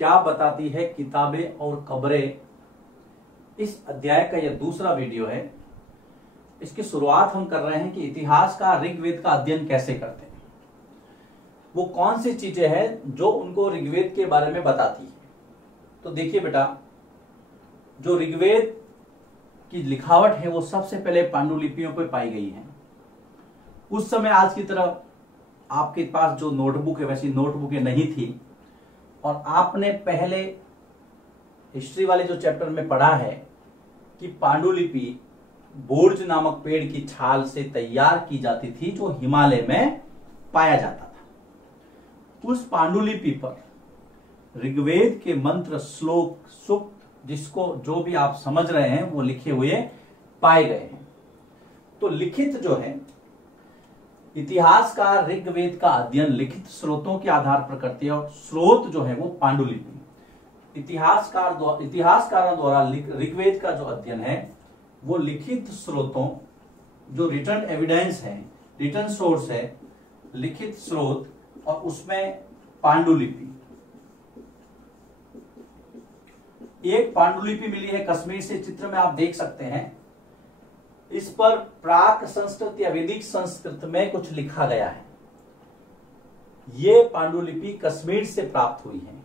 क्या बताती है किताबें और खबरें, इस अध्याय का यह दूसरा वीडियो है। इसकी शुरुआत हम कर रहे हैं कि इतिहास का ऋग्वेद का अध्ययन कैसे करते हैं, वो कौन सी चीजें हैं जो उनको ऋग्वेद के बारे में बताती है। तो देखिए बेटा, जो ऋग्वेद की लिखावट है वो सबसे पहले पांडुलिपियों पर पाई गई है। उस समय आज की तरह आपके पास जो नोटबुक है वैसी नोटबुकें नहीं थी, और आपने पहले हिस्ट्री वाले जो चैप्टर में पढ़ा है कि पांडुलिपि बोर्ज नामक पेड़ की छाल से तैयार की जाती थी जो हिमालय में पाया जाता था। उस पांडुलिपि पर ऋग्वेद के मंत्र, श्लोक, सूक्त, जिसको जो भी आप समझ रहे हैं वो लिखे हुए पाए गए हैं। तो लिखित जो है, इतिहासकार ऋग्वेद का अध्ययन लिखित स्रोतों के आधार पर करते हैं, और स्रोत जो है वो पांडुलिपि। इतिहासकारों द्वारा ऋग्वेद का जो अध्ययन है वो लिखित स्रोतों, जो रिटर्न एविडेंस है, रिटर्न सोर्स है, लिखित स्रोत, और उसमें पांडुलिपि। एक पांडुलिपि मिली है कश्मीर से, चित्र में आप देख सकते हैं। इस पर प्राक संस्कृत या वैदिक संस्कृत में कुछ लिखा गया है। ये पांडुलिपि कश्मीर से प्राप्त हुई है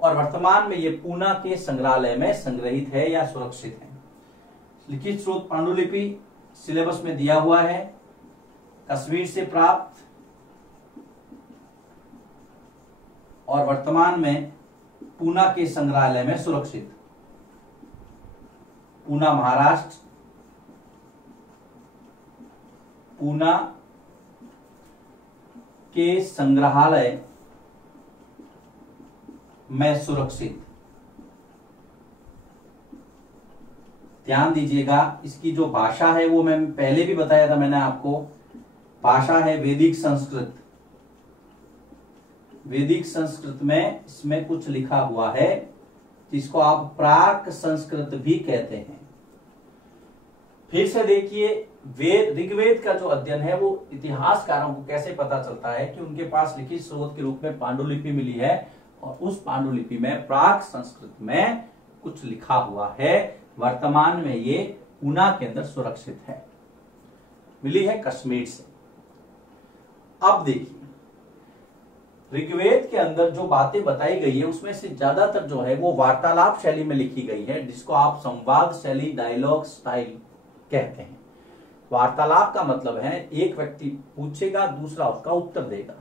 और वर्तमान में ये पूना के संग्रहालय में संग्रहित है या सुरक्षित है। लिखित स्रोत पांडुलिपि सिलेबस में दिया हुआ है, कश्मीर से प्राप्त, और वर्तमान में पूना के संग्रहालय में सुरक्षित। पूना, महाराष्ट्र, पूना के संग्रहालय में सुरक्षित। ध्यान दीजिएगा, इसकी जो भाषा है वो मैं पहले भी बताया था मैंने आपको, भाषा है वैदिक संस्कृत। वैदिक संस्कृत में इसमें कुछ लिखा हुआ है जिसको आप प्राक संस्कृत भी कहते हैं। फिर से देखिए, ऋग्वेद का जो अध्ययन है वो इतिहासकारों को कैसे पता चलता है कि उनके पास लिखित स्रोत के रूप में पांडुलिपि मिली है, और उस पांडुलिपि में प्राक संस्कृत में कुछ लिखा हुआ है। वर्तमान में ये पूना के अंदर सुरक्षित है, मिली है कश्मीर से। अब देखिए, ऋग्वेद के अंदर जो बातें बताई गई है उसमें से ज्यादातर जो है वो वार्तालाप शैली में लिखी गई है, जिसको आप संवाद शैली, डायलॉग स्टाइल कहते हैं। वार्तालाप का मतलब है एक व्यक्ति पूछेगा, दूसरा उसका उत्तर देगा।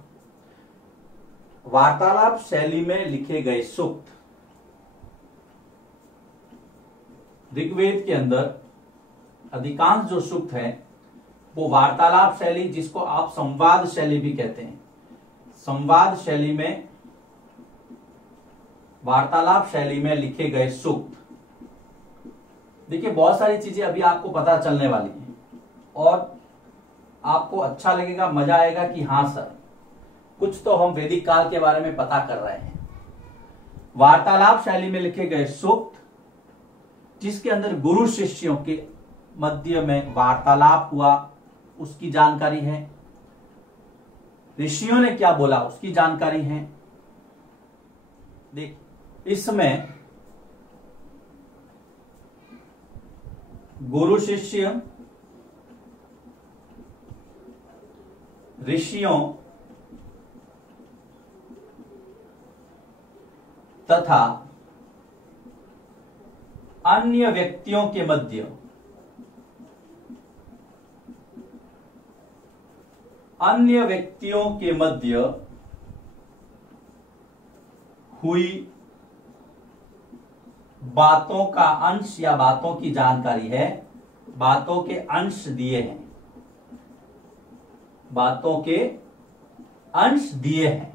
वार्तालाप शैली में लिखे गए सूक्त ऋग्वेद के अंदर अधिकांश जो सूक्त है वो वार्तालाप शैली, जिसको आप संवाद शैली भी कहते हैं, संवाद शैली में, वार्तालाप शैली में लिखे गए सूक्त। देखिए, बहुत सारी चीजें अभी आपको पता चलने वाली हैं और आपको अच्छा लगेगा, मजा आएगा कि हाँ सर, कुछ तो हम वैदिक काल के बारे में पता कर रहे हैं। वार्तालाप शैली में लिखे गए सूक्त, जिसके अंदर गुरु शिष्यों के मध्य में वार्तालाप हुआ उसकी जानकारी है, ऋषियों ने क्या बोला उसकी जानकारी है। देख, इसमें गुरु शिष्य, ऋषियों तथा अन्य व्यक्तियों के मध्य हुई बातों का अंश या बातों की जानकारी है, बातों के अंश दिए हैं, बातों के अंश दिए हैं।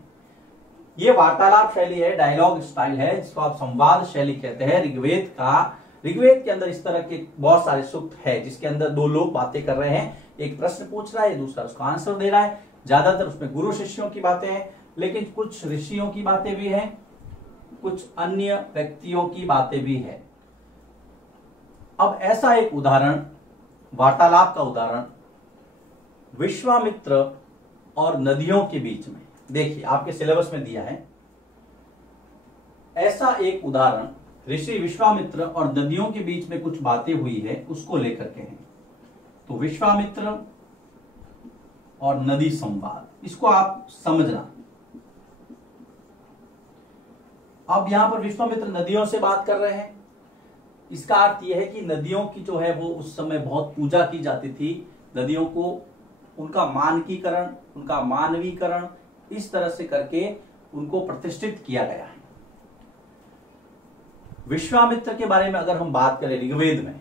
ये वार्तालाप शैली है, डायलॉग स्टाइल है, जिसको आप संवाद शैली कहते हैं। ऋग्वेद के अंदर इस तरह के बहुत सारे सूक्त है जिसके अंदर दो लोग बातें कर रहे हैं, एक प्रश्न पूछ रहा है, दूसरा उसका आंसर दे रहा है। ज्यादातर उसमें गुरु शिष्यों की बातें हैं, लेकिन कुछ ऋषियों की बातें भी हैं, कुछ अन्य व्यक्तियों की बातें भी है। अब ऐसा एक उदाहरण, वार्तालाप का उदाहरण विश्वामित्र और नदियों के बीच में, देखिए आपके सिलेबस में दिया है, ऐसा एक उदाहरण ऋषि विश्वामित्र और नदियों के बीच में कुछ बातें हुई है उसको लेकर के हैं। तो विश्वामित्र और नदी संवाद, इसको आप समझना। अब यहां पर विश्वामित्र नदियों से बात कर रहे हैं। इसका अर्थ यह है कि नदियों की जो है वो उस समय बहुत पूजा की जाती थी। नदियों को उनका मानकीकरण, उनका मानवीकरण इस तरह से करके उनको प्रतिष्ठित किया गया है। विश्वामित्र के बारे में अगर हम बात करें ऋग्वेद में,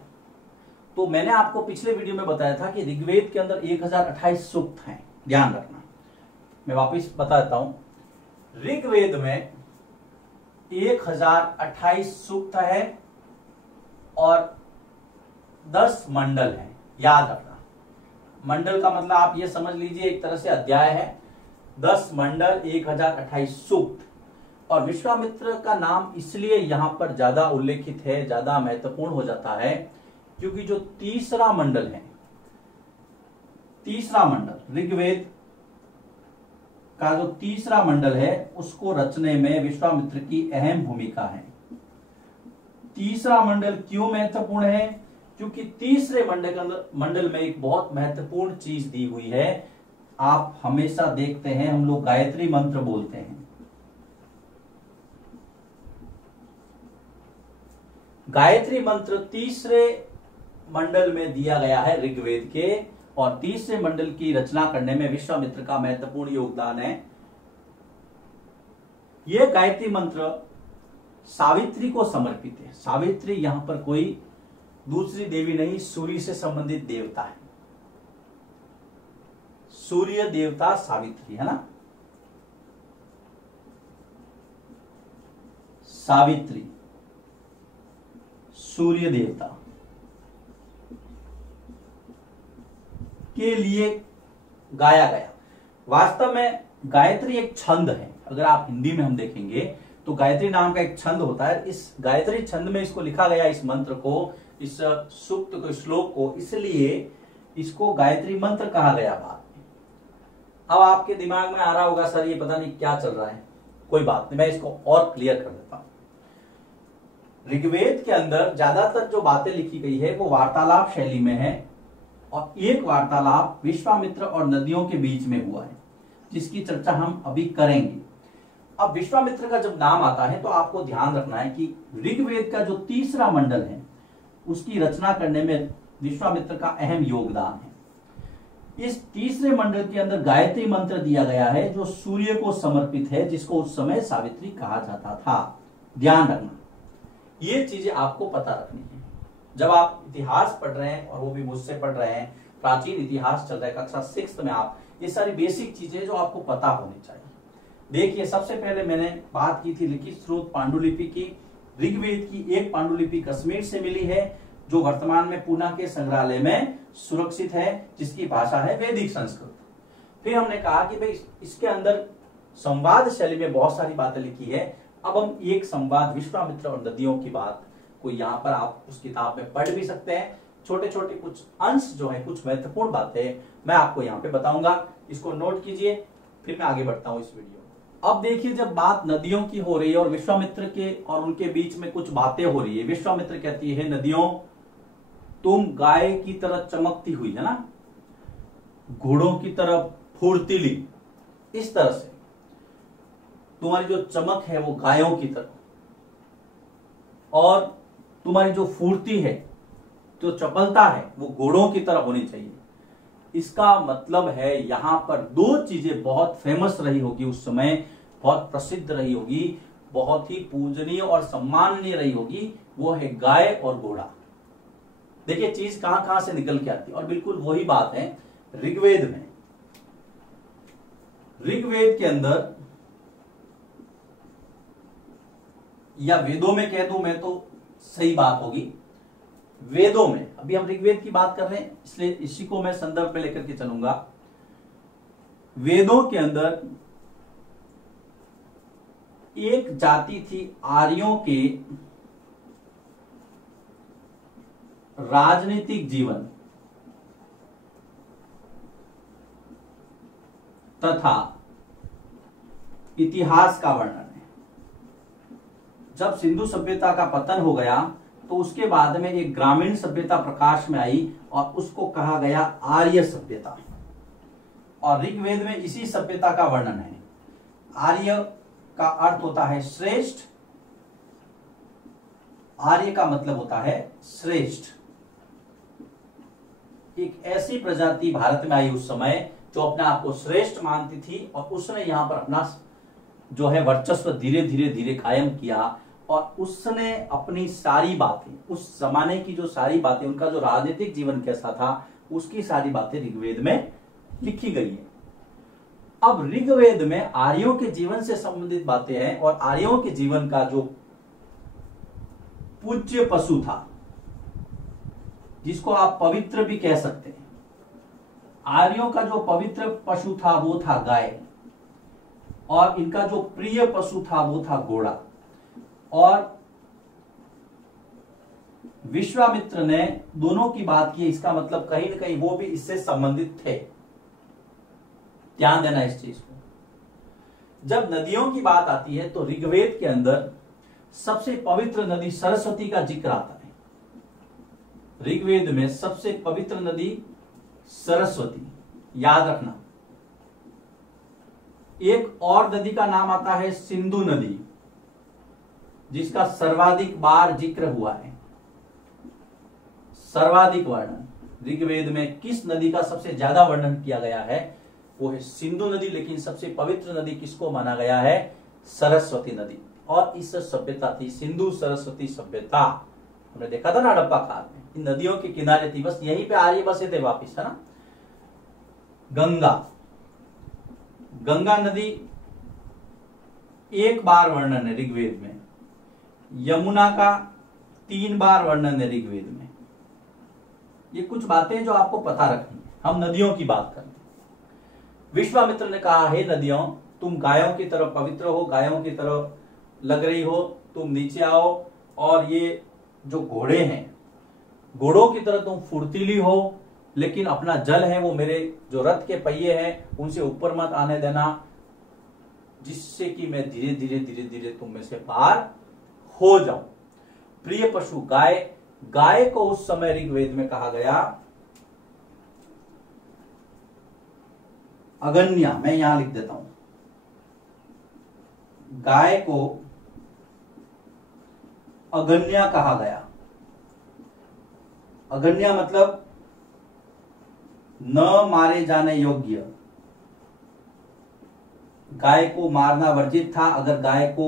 तो मैंने आपको पिछले वीडियो में बताया था कि ऋग्वेद के अंदर 1028 सूक्त हैं। ध्यान रखना, मैं वापस बता देता हूं। ऋग्वेद में 1028 सूक्त है और 10 मंडल है। याद रखना, मंडल का मतलब आप ये समझ लीजिए एक तरह से अध्याय है। 10 मंडल, 1028 सूक्त। और विश्वामित्र का नाम इसलिए यहां पर ज्यादा उल्लेखित है, ज्यादा महत्वपूर्ण हो जाता है, क्योंकि जो तीसरा मंडल है, तीसरा मंडल ऋग्वेद का जो तीसरा मंडल है उसको रचने में विश्वामित्र की अहम भूमिका है। तीसरा मंडल क्यों महत्वपूर्ण है? क्योंकि तीसरे मंडल में एक बहुत महत्वपूर्ण चीज दी हुई है। आप हमेशा देखते हैं हम लोग गायत्री मंत्र बोलते हैं। गायत्री मंत्र तीसरे मंडल में दिया गया है ऋग्वेद के, और तीसरे मंडल की रचना करने में विश्वामित्र का महत्वपूर्ण योगदान है। यह गायत्री मंत्र सावित्री को समर्पित है। सावित्री यहां पर कोई दूसरी देवी नहीं, सूर्य से संबंधित देवता है। सूर्य देवता सावित्री है ना, सावित्री सूर्य देवता के लिए गाया गया। वास्तव में गायत्री एक छंद है। अगर आप हिंदी में हम देखेंगे तो गायत्री नाम का एक छंद होता है। इस गायत्री छंद में इसको लिखा गया, इस मंत्र को, इस सूक्त को, श्लोक को, इसलिए इसको गायत्री मंत्र कहा गया बाद में। अब आपके दिमाग में आ रहा होगा सर ये पता नहीं क्या चल रहा है। कोई बात नहीं, मैं इसको और क्लियर कर देता हूं। ऋग्वेद के अंदर ज्यादातर जो बातें लिखी गई है वो वार्तालाप शैली में है, और एक वार्तालाप विश्वामित्र और नदियों के बीच में हुआ है, जिसकी चर्चा हम अभी करेंगे। अब विश्वामित्र का जब नाम आता है तो आपको ध्यान रखना है कि ऋग्वेद का जो तीसरा मंडल है उसकी रचना करने में विश्वामित्र का अहम योगदान है। इस तीसरे मंडल के अंदर गायत्री मंत्र दिया गया है जो सूर्य को समर्पित है, जिसको उस समय सावित्री कहा जाता था। ध्यान रखना, ये चीजें आपको पता रखनी है। जब आप इतिहास पढ़ रहे हैं, और वो भी मुझसे पढ़ रहे हैं, प्राचीन इतिहास चल रहा है कक्षा 6 में, आप ये सारी बेसिक चीजें जो आपको पता होनी चाहिए। देखिए, सबसे पहले मैंने बात की थी लिखित स्रोत पांडुलिपि की। ऋग्वेद की एक पांडुलिपि कश्मीर से मिली है, जो वर्तमान में पूना के संग्रहालय में सुरक्षित है, जिसकी भाषा है वैदिक संस्कृत। फिर हमने कहा कि भाई इसके अंदर संवाद शैली में बहुत सारी बातें लिखी है। अब हम एक संवाद विश्वामित्र और नदियों की बात को यहाँ पर आप उस किताब में पढ़ भी सकते हैं। छोटे छोटे कुछ अंश जो है, कुछ महत्वपूर्ण बातें मैं आपको यहाँ पे बताऊंगा, इसको नोट कीजिए, फिर मैं आगे बढ़ता हूँ इस वीडियो। अब देखिए, जब बात नदियों की हो रही है और विश्वामित्र के और उनके बीच में कुछ बातें हो रही है। विश्वामित्र कहती है, नदियों तुम गाय की तरह चमकती हुई, है ना, घोड़ों की तरह फुर्तीली, इस तरह से तुम्हारी जो चमक है वो गायों की तरह, और तुम्हारी जो फुर्ती है, जो चपलता है, वो घोड़ों की तरह होनी चाहिए। इसका मतलब है यहां पर दो चीजें बहुत फेमस रही होगी उस समय, बहुत प्रसिद्ध रही होगी, बहुत ही पूजनीय और सम्माननीय रही होगी, वो है गाय और घोड़ा। देखिए चीज कहां कहां से निकल के आती है, और बिल्कुल वही बात है ऋग्वेद में। ऋग्वेद के अंदर, या वेदों में कह दूं मैं तो सही बात होगी, वेदों में, अभी हम ऋग्वेद की बात कर रहे हैं इसलिए इसी को मैं संदर्भ में लेकर के चलूंगा। वेदों के अंदर एक जाति थी आर्यों के राजनीतिक जीवन तथा इतिहास का वर्णन है। जब सिंधु सभ्यता का पतन हो गया तो उसके बाद में एक ग्रामीण सभ्यता प्रकाश में आई और उसको कहा गया आर्य सभ्यता। और ऋग्वेद में इसी सभ्यता का वर्णन है। आर्य का अर्थ होता है श्रेष्ठ। आर्य का मतलब होता है श्रेष्ठ। एक ऐसी प्रजाति भारत में आई उस समय जो अपने आप को श्रेष्ठ मानती थी और उसने यहां पर अपना जो है वर्चस्व धीरे धीरे धीरे कायम किया। और उसने अपनी सारी बातें, उस जमाने की जो सारी बातें, उनका जो राजनीतिक जीवन कैसा था, उसकी सारी बातें ऋग्वेद में लिखी गई है। अब ऋग्वेद में आर्यों के जीवन से संबंधित बातें हैं और आर्यों के जीवन का जो पूज्य पशु था, जिसको आप पवित्र भी कह सकते हैं, आर्यों का जो पवित्र पशु था वो था गाय, और इनका जो प्रिय पशु था वो था घोड़ा। और विश्वामित्र ने दोनों की बात की, इसका मतलब कहीं ना कहीं वो भी इससे संबंधित थे। ध्यान देना इस चीज को। जब नदियों की बात आती है तो ऋग्वेद के अंदर सबसे पवित्र नदी सरस्वती का जिक्र आता है। ऋग्वेद में सबसे पवित्र नदी सरस्वती, याद रखना। एक और नदी का नाम आता है सिंधु नदी, जिसका सर्वाधिक बार जिक्र हुआ है। सर्वाधिक वर्णन ऋग्वेद में किस नदी का सबसे ज्यादा वर्णन किया गया है, वो है सिंधु नदी। लेकिन सबसे पवित्र नदी किसको माना गया है? सरस्वती नदी। और इस सभ्यता थी सिंधु सरस्वती सभ्यता। हमने देखा था ना हड़प्पा काल में, इन नदियों के किनारे थी, बस यहीं पे आर्य बसे थे वापिस, है ना। गंगा, गंगा नदी एक बार वर्णन है ऋग्वेद में। यमुना का 3 बार वर्णन है ऋग्वेद में। ये कुछ बातें जो आपको पता रखनी है। हम नदियों की बात करते हैं। विश्वामित्र ने कहा, हे नदियों, तुम गायों की तरह पवित्र हो, गायों की तरह लग रही हो, तुम नीचे आओ। और ये जो घोड़े हैं, घोड़ों की तरह तुम फुर्तीली हो, लेकिन अपना जल है वो मेरे जो रथ के पहिए हैं उनसे ऊपर मत आने देना, जिससे कि मैं धीरे धीरे धीरे धीरे तुम में से पार हो जाऊं। प्रिय पशु गाय, गाय को उस समय ऋग्वेद में कहा गया अगन्या। मैं यहां लिख देता हूं, गाय को अगन्या कहा गया। अगन्या मतलब न मारे जाने योग्य। गाय को मारना वर्जित था। अगर गाय को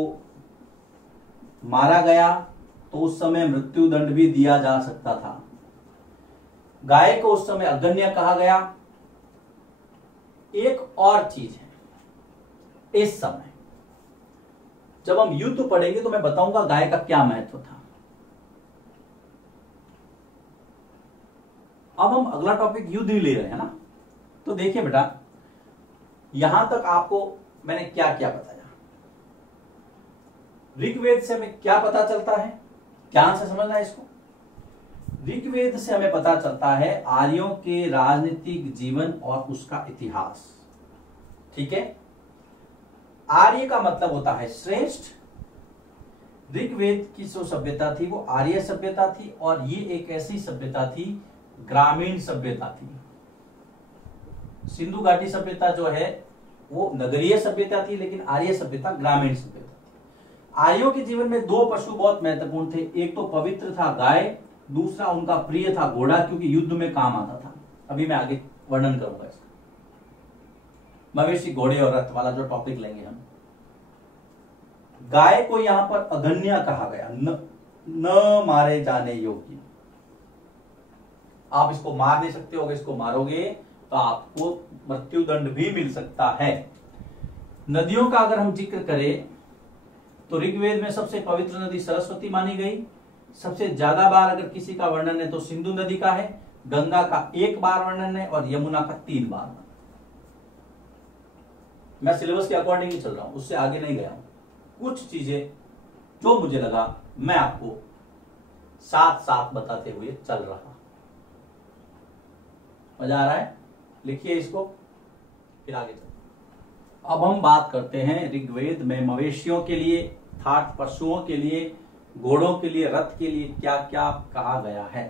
मारा गया तो उस समय मृत्यु दंड भी दिया जा सकता था। गाय को उस समय अगन्य कहा गया। एक और चीज है, इस समय जब हम युद्ध पढ़ेंगे तो मैं बताऊंगा गाय का क्या महत्व था। अब हम अगला टॉपिक युद्ध ही ले रहे हैं ना। तो देखिए बेटा, यहां तक आपको मैंने क्या क्या बताया। ऋग्वेद से हमें क्या पता चलता है, ध्यान से समझना है इसको। ऋग्वेद से हमें पता चलता है आर्यों के राजनीतिक जीवन और उसका इतिहास। ठीक है, आर्य का मतलब होता है श्रेष्ठ। ऋग्वेद की जो सभ्यता थी वो आर्य सभ्यता थी, और ये एक ऐसी सभ्यता थी, ग्रामीण सभ्यता थी। सिंधु घाटी सभ्यता जो है वो नगरीय सभ्यता थी, लेकिन आर्य सभ्यता ग्रामीण सभ्यता थी। आर्यों के जीवन में 2 पशु बहुत महत्वपूर्ण थे। एक तो पवित्र था गाय, दूसरा उनका प्रिय था घोड़ा, क्योंकि युद्ध में काम आता था। अभी मैं आगे वर्णन करूंगा इसका। मवेशी, घोड़े और रथ वाला जो टॉपिक लेंगे हम। गाय को यहां पर अगन्य कहा गया, न मारे जाने योग्य। आप इसको मार नहीं सकते हो, इसको मारोगे तो आपको मृत्यु दंड भी मिल सकता है। नदियों का अगर हम जिक्र करें तो ऋग्वेद में सबसे पवित्र नदी सरस्वती मानी गई। सबसे ज्यादा बार अगर किसी का वर्णन है तो सिंधु नदी का है। गंगा का 1 बार वर्णन है और यमुना का 3 बार। मैं सिलेबस के अकॉर्डिंग ही चल रहा हूं, उससे आगे नहीं गया हूं। कुछ चीजें जो मुझे लगा मैं आपको साथ साथ बताते हुए चल रहा। मजा आ रहा है? लिखिए इसको, फिर आगे चलते। अब हम बात करते हैं ऋग्वेद में मवेशियों के लिए अर्थात पशुओं के लिए, घोड़ों के लिए, रथ के लिए क्या क्या कहा गया है।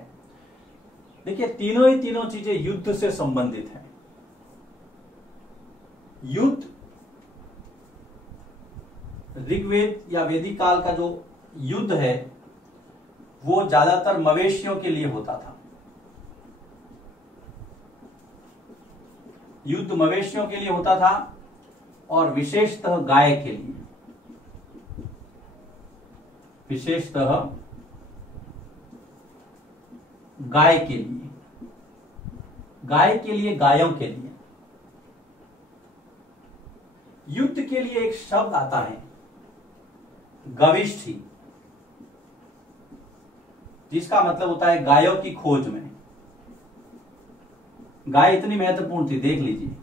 देखिए तीनों ही तीनों चीजें युद्ध से संबंधित हैं। युद्ध ऋग्वेद या वैदिक काल का जो युद्ध है वो ज्यादातर मवेशियों के लिए होता था। युद्ध मवेशियों के लिए होता था और विशेषतः गाय के लिए, विशेषतः गाय के लिए, गाय के लिए, गायों के लिए। युद्ध के लिए एक शब्द आता है गविष्ठी, जिसका मतलब होता है गायों की खोज में। गाय इतनी महत्वपूर्ण थी, देख लीजिए।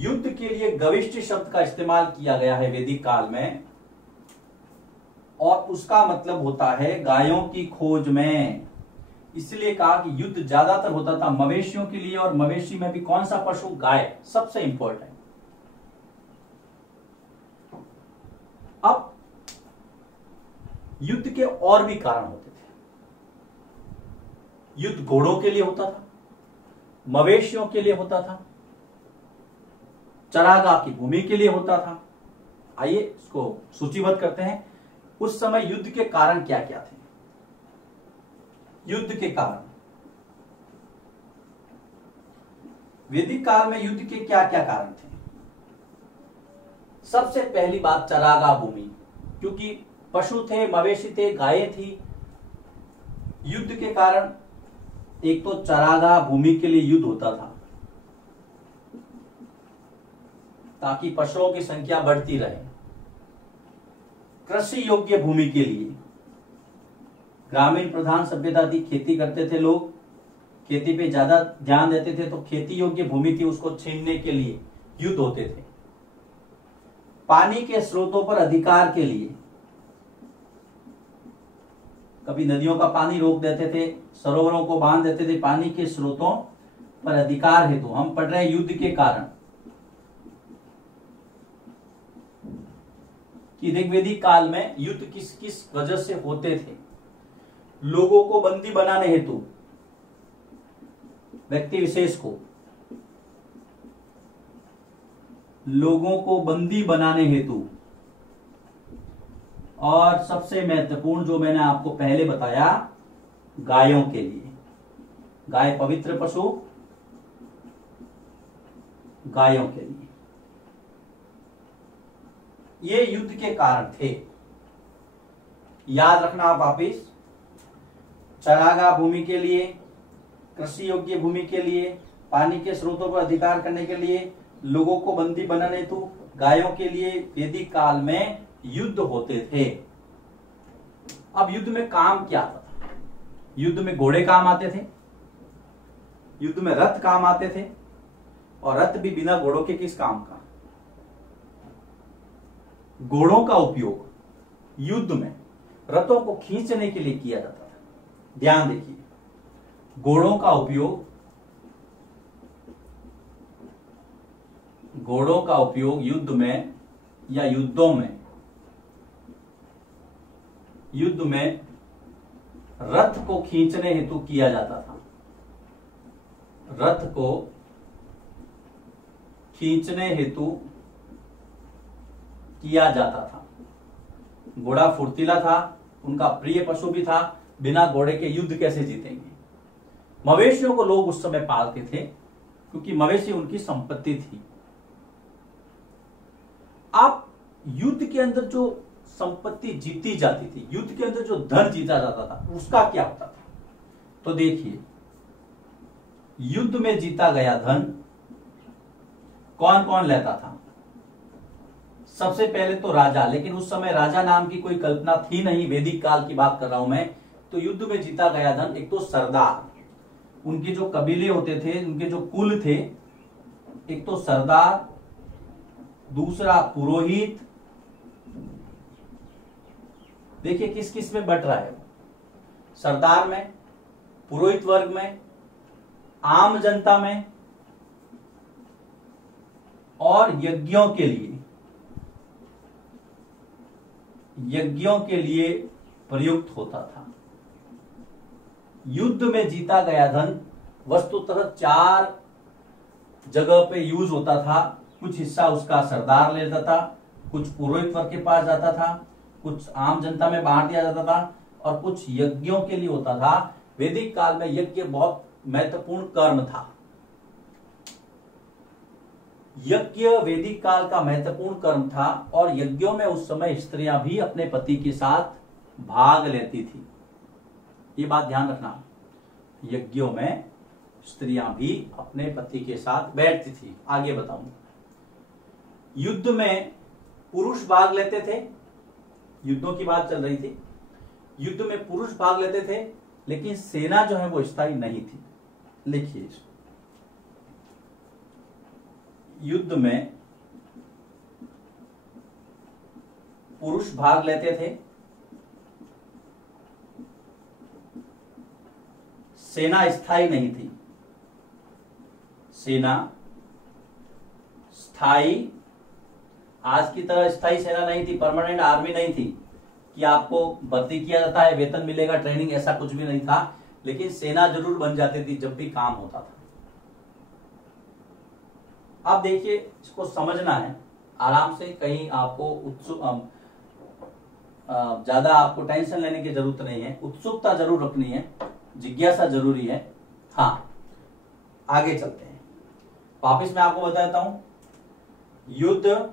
युद्ध के लिए गविष्ठ शब्द का इस्तेमाल किया गया है वैदिक काल में, और उसका मतलब होता है गायों की खोज में। इसलिए कहा कि युद्ध ज्यादातर होता था मवेशियों के लिए, और मवेशी में भी कौन सा पशु? गाय सबसे इंपॉर्टेंट। अब युद्ध के और भी कारण होते थे। युद्ध घोड़ों के लिए होता था, मवेशियों के लिए होता था, चरागाह की भूमि के लिए होता था। आइए इसको सूचीबद्ध करते हैं। उस समय युद्ध के कारण क्या क्या थे? युद्ध के कारण, वैदिक काल में युद्ध के क्या क्या कारण थे? सबसे पहली बात चरागाह भूमि, क्योंकि पशु थे, मवेशी थे, गायें थी। युद्ध के कारण एक तो चरागाह भूमि के लिए युद्ध होता था ताकि पशुओं की संख्या बढ़ती रहे। कृषि योग्य भूमि के लिए, ग्रामीण प्रधान सभ्यता थी, खेती करते थे लोग, खेती पे ज्यादा ध्यान देते थे, तो खेती योग्य भूमि थी, उसको छीनने के लिए युद्ध होते थे। पानी के स्रोतों पर अधिकार के लिए, कभी नदियों का पानी रोक देते थे, सरोवरों को बांध देते थे, पानी के स्रोतों पर अधिकार हेतु। हम पढ़ रहे हैं युद्ध के कारण कि ऋग्वेदिक काल में युद्ध किस किस वजह से होते थे। लोगों को बंदी बनाने हेतु, व्यक्ति विशेष को, लोगों को बंदी बनाने हेतु, और सबसे महत्वपूर्ण जो मैंने आपको पहले बताया, गायों के लिए। गाय पवित्र पशु, गायों के लिए ये युद्ध के कारण थे। याद रखना आप वापिस, चरागाह भूमि के लिए, कृषि योग्य भूमि के लिए, पानी के स्रोतों पर अधिकार करने के लिए, लोगों को बंदी बनाने हेतु, गायों के लिए वैदिक काल में युद्ध होते थे। अब युद्ध में काम क्या आता था? युद्ध में घोड़े काम आते थे, युद्ध में रथ काम आते थे, और रथ भी बिना घोड़ों के किस काम का? घोड़ों का उपयोग युद्ध में रथों को खींचने के लिए किया जाता था। ध्यान देखिए, घोड़ों का उपयोग, घोड़ों का उपयोग युद्ध में या युद्धों में, युद्ध में रथ को खींचने हेतु किया जाता था। रथ को खींचने हेतु किया जाता था। घोड़ा फुर्तीला था, उनका प्रिय पशु भी था, बिना घोड़े के युद्ध कैसे जीतेंगे। मवेशियों को लोग उस समय पालते थे क्योंकि मवेशी उनकी संपत्ति थी। आप युद्ध के अंदर जो संपत्ति जीती जाती थी, युद्ध के अंदर जो धन जीता जाता था, उसका क्या होता था? तो देखिए, युद्ध में जीता गया धन कौन कौन लेता था? सबसे पहले तो राजा, लेकिन उस समय राजा नाम की कोई कल्पना थी नहीं, वैदिक काल की बात कर रहा हूं मैं। तो युद्ध में जीता गया धन, एक तो सरदार, उनके जो कबीले होते थे, उनके जो कुल थे, एक तो सरदार, दूसरा पुरोहित। देखिए किस किस में बट रहा है, सरदार में, पुरोहित वर्ग में, आम जनता में, और यज्ञों के लिए प्रयुक्त होता था। युद्ध में जीता गया धन वस्तुतः 4 जगह पे यूज होता था। कुछ हिस्सा उसका सरदार लेता था, कुछ पुरोहित वर्ग के पास जाता था, कुछ आम जनता में बांट दिया जाता था, और कुछ यज्ञों के लिए होता था। वैदिक काल में यज्ञ बहुत महत्वपूर्ण कर्म था। यज्ञ वैदिक काल का महत्वपूर्ण कर्म था, और यज्ञों में उस समय स्त्रियां भी अपने पति के साथ भाग लेती थी। ये बात ध्यान रखना, यज्ञों में स्त्रियां भी अपने पति के साथ बैठती थी। आगे बताऊं, युद्ध में पुरुष भाग लेते थे। युद्धों की बात चल रही थी। युद्ध में पुरुष भाग लेते थे, लेकिन सेना जो है वो स्थायी नहीं थी। लिखिए इसको, युद्ध में पुरुष भाग लेते थे, सेना स्थायी नहीं थी। सेना स्थायी, आज की तरह स्थायी सेना नहीं थी, परमानेंट आर्मी नहीं थी कि आपको भर्ती किया जाता है, वेतन मिलेगा, ट्रेनिंग, ऐसा कुछ भी नहीं था। लेकिन सेना जरूर बन जाती थी जब भी काम होता था। अब देखिए, इसको समझना है आराम से, कहीं आपको ज्यादा आपको टेंशन लेने की जरूरत नहीं है। उत्सुकता जरूर रखनी है, जिज्ञासा जरूरी है। हाँ, आगे चलते हैं। वापिस मैं आपको बता देता हूं, युद्ध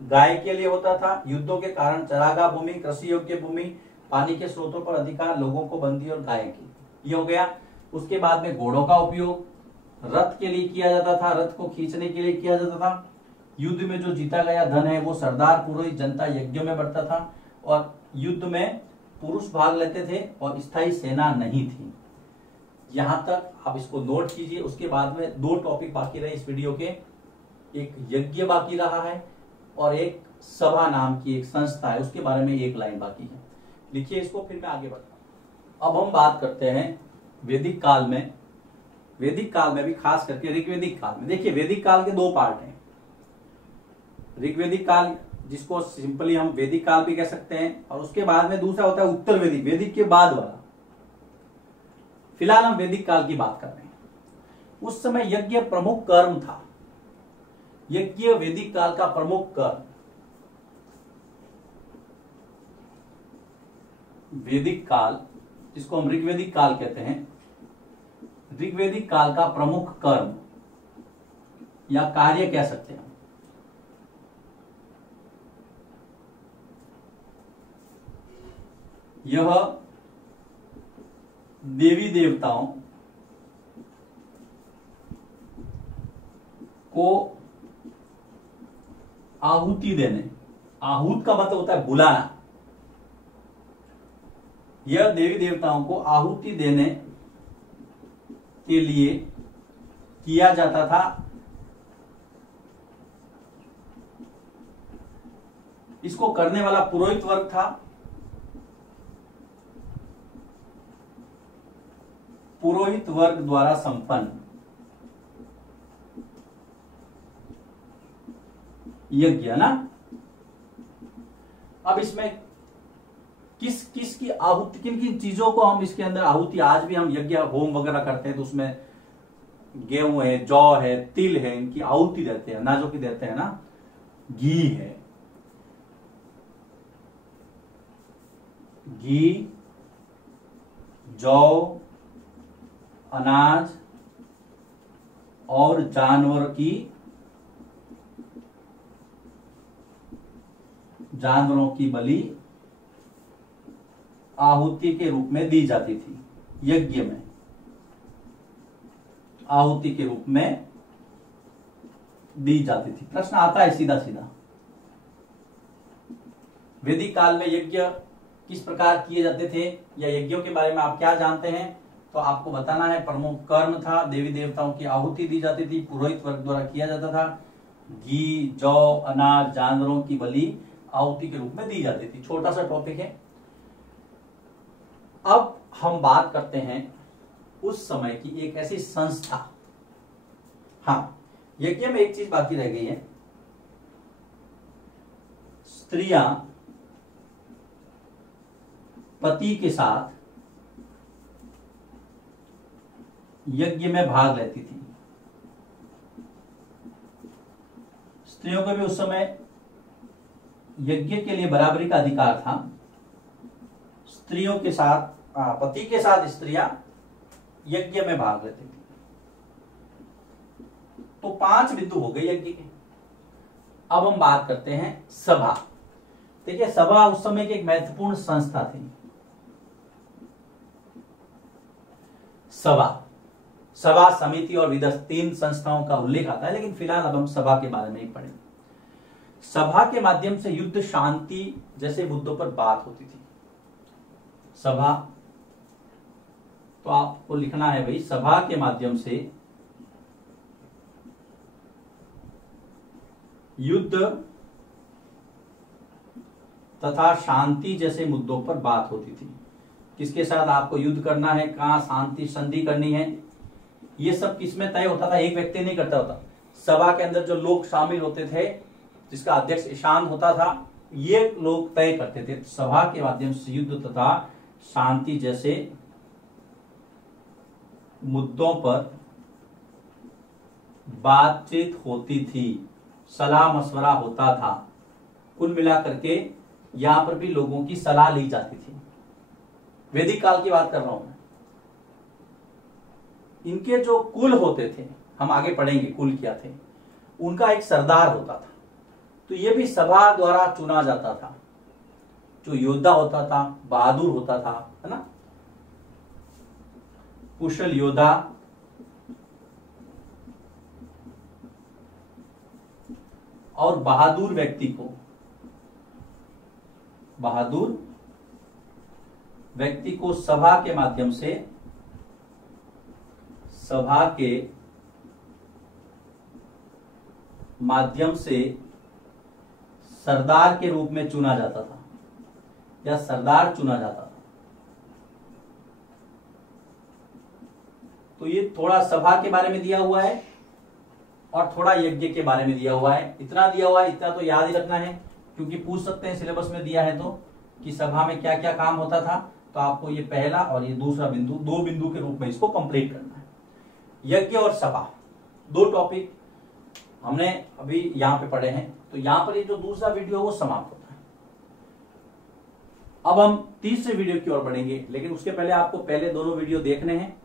गाय के लिए होता था। युद्धों के कारण चरागाह भूमि, कृषि योग्य भूमि, पानी के स्रोतों पर अधिकार, लोगों को बंदी और गाय की, ये हो गया। उसके बाद में घोड़ों का उपयोग रथ के लिए किया जाता था, रथ को खींचने के लिए किया जाता था। युद्ध में जो जीता गया धन है वो सरदार, पुरोहित, जनता, यज्ञों में बढ़ता था। और युद्ध में पुरुष भाग लेते थे और स्थायी सेना नहीं थी। यहां तक आप इसको नोट कीजिए। उसके बाद में 2 टॉपिक बाकी रहे इस वीडियो के। एक यज्ञ बाकी रहा है, और एक सभा नाम की एक संस्था है, उसके बारे में एक लाइन बाकी है। लिखिए इसको, फिर मैं आगे बढ़ता हूं। अब हम बात करते हैं वैदिक काल में। वैदिक काल में भी खास करके ऋग्वैदिक काल में। देखिए, वैदिक काल के 2 पार्ट हैं। ऋग्वैदिक काल, जिसको सिंपली हम वैदिक काल भी कह सकते हैं, और उसके बाद में दूसरा होता है उत्तर वैदिक, वैदिक के बाद वाला। फिलहाल हम वैदिक काल की बात कर रहे हैं। उस समय यज्ञ प्रमुख कर्म था। यज्ञ वैदिक काल का प्रमुख कर्म। वैदिक काल, जिसको हम ऋग्वैदिक काल कहते हैं, ऋग्वैदिक काल का प्रमुख कर्म या कार्य कह सकते हैं। यह देवी देवताओं को आहुति देने, आहूत का मतलब होता है बुलाना। यह देवी देवताओं को आहुति देने के लिए किया जाता था। इसको करने वाला पुरोहित वर्ग था। पुरोहित वर्ग द्वारा संपन्न यज्ञ ना। अब इसमें किस किस की आहुति, किन किन चीजों को हम इसके अंदर आहुति, आज भी हम यज्ञ होम वगैरह करते हैं तो उसमें गेहूं है, जौ है, तिल है, इनकी आहुति देते हैं, अनाजों की देते हैं ना। घी है, घी, जौ, अनाज और जानवरों की बलि आहुति के रूप में दी जाती थी। यज्ञ में आहुति के रूप में दी जाती थी। प्रश्न आता है सीधा सीधा, वैदिक काल में यज्ञ किस प्रकार किए जाते थे, या यज्ञों के बारे में आप क्या जानते हैं? तो आपको बताना है। प्रमुख कर्म था, देवी देवताओं की आहुति दी जाती थी, पुरोहित वर्ग द्वारा किया जाता था। घी, जौ, अनाज, जानवरों की बलि आहुति के रूप में दी जाती थी। छोटा सा टॉपिक है। अब हम बात करते हैं उस समय की एक ऐसी संस्था। हाँ, यज्ञ में एक चीज बाकी रह गई है, स्त्रियां पति के साथ यज्ञ में भाग लेती थी। स्त्रियों को भी उस समय यज्ञ के लिए बराबरी का अधिकार था। स्त्रियों के साथ पति के साथ स्त्रियां यज्ञ में भाग लेती थी। तो 5 बिंदु हो गए यज्ञ के। अब हम बात करते हैं सभा। देखिए, सभा उस समय की एक महत्वपूर्ण संस्था थी। सभा, समिति और विदर्भ 3 संस्थाओं का उल्लेख आता है, लेकिन फिलहाल अब हम सभा के बारे में ही पढ़ेंगे। सभा के माध्यम से युद्ध, शांति जैसे मुद्दों पर बात होती थी। सभा, तो आपको लिखना है भाई, सभा के माध्यम से युद्ध तथा शांति जैसे मुद्दों पर बात होती थी। किसके साथ आपको युद्ध करना है, कहां शांति संधि करनी है, ये सब किसमें तय होता था? एक व्यक्ति नहीं करता होता। सभा के अंदर जो लोग शामिल होते थे, जिसका अध्यक्ष ईशान होता था, ये लोग तय करते थे। सभा के माध्यम से युद्ध तथा शांति जैसे मुद्दों पर बातचीत होती थी, सलाह मशवरा होता था। कुल मिलाकर के यहां पर भी लोगों की सलाह ली जाती थी। वैदिक काल की बात कर रहा हूं मैं। इनके जो कुल होते थे, हम आगे पढ़ेंगे कुल क्या थे, उनका एक सरदार होता था। तो ये भी सभा द्वारा चुना जाता था। जो योद्धा होता था, बहादुर होता था, है ना, कुशल योद्धा, और बहादुर व्यक्ति को सभा के माध्यम से सरदार के रूप में चुना जाता था, या सरदार चुना जाता था। तो ये थोड़ा सभा के बारे में दिया हुआ है और थोड़ा यज्ञ के बारे में दिया हुआ है। इतना दिया हुआ है, इतना तो याद ही रखना है, क्योंकि पूछ सकते हैं सिलेबस में दिया है तो, कि सभा में क्या क्या काम होता था। तो आपको ये पहला और ये दूसरा बिंदु, 2 बिंदु के रूप में इसको कंप्लीट करना है। यज्ञ और सभा, 2 टॉपिक हमने अभी यहां पे पढ़े हैं। तो यहां पर ये जो दूसरा वीडियो है वो समाप्त होता है। अब हम तीसरे वीडियो की ओर बढ़ेंगे, लेकिन उसके पहले आपको पहले दोनों वीडियो देखने हैं,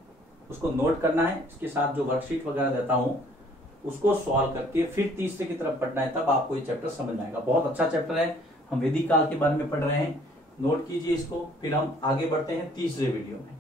उसको नोट करना है। इसके साथ जो वर्कशीट वगैरह देता हूं उसको सॉल्व करके फिर तीसरे की तरफ पढ़ना है, तब आपको ये चैप्टर समझ में आएगा। बहुत अच्छा चैप्टर है, हम वैदिक काल के बारे में पढ़ रहे हैं। नोट कीजिए इसको, फिर हम आगे बढ़ते हैं तीसरे वीडियो में।